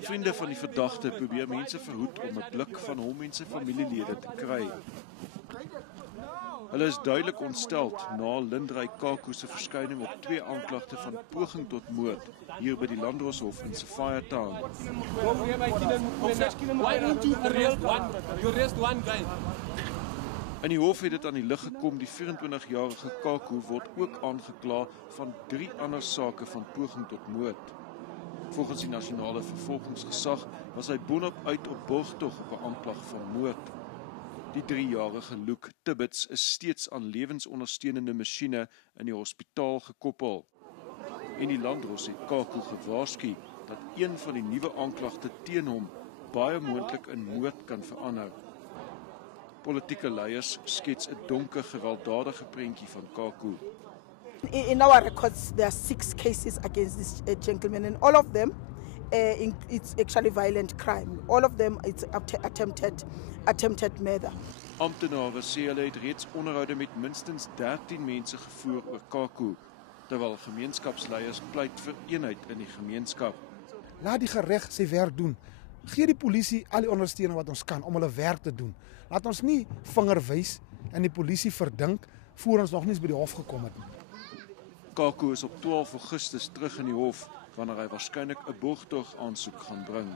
Vriende van die verdagte probeer mense verhoed om 'n blik van hom en sy familielede te kry. Hulle is duidelik ontsteld na Lindrey Kaku se verskyning op 2 aanklagte van poging tot moord hier by die Landdroshof in Sophiatown. Why don't you arrest one guy? In die hof het dit aan die lig gekom, die 24-jarige Kaku word ook aangekla van 3 ander sake van poging tot moord. Volgens die nasionale vervolgingsgesag was hy boonop uit op borgtog op 'n aanklag van moord. Die 3-jarige Luke Tibbets is steeds aan lewensondersteunende masjiene in die hospitaal gekoppel. En die Landdros het Kaku gewaarsku dat een van die nuwe aanklagte teen hom baie moontlik in moord kan verander. Politieke leiers skets 'n donker, gewelddadige prentjie van Kaku. In our records, there are 6 cases against this gentleman, and all of them, it's actually violent crime. All of them, it's attempted murder. Amptenare sê hulle het reeds onderhoude met minstens 13 mense gevoer oor Kaku, terwyl gemeenskapsleiers pleit vir eenheid in die gemeenskap. Laat die gereg sy werk doen. Gee die polisie al die ondersteuning wat ons kan om hulle werk te doen. Laat ons nie vinger wys en die polisie verdink voor ons nog nie by die hof gekom het nie. Kaku is op 12 Augustus terug in die hof wanneer hy waarskynlik 'n borgtog aansoek gaan bring.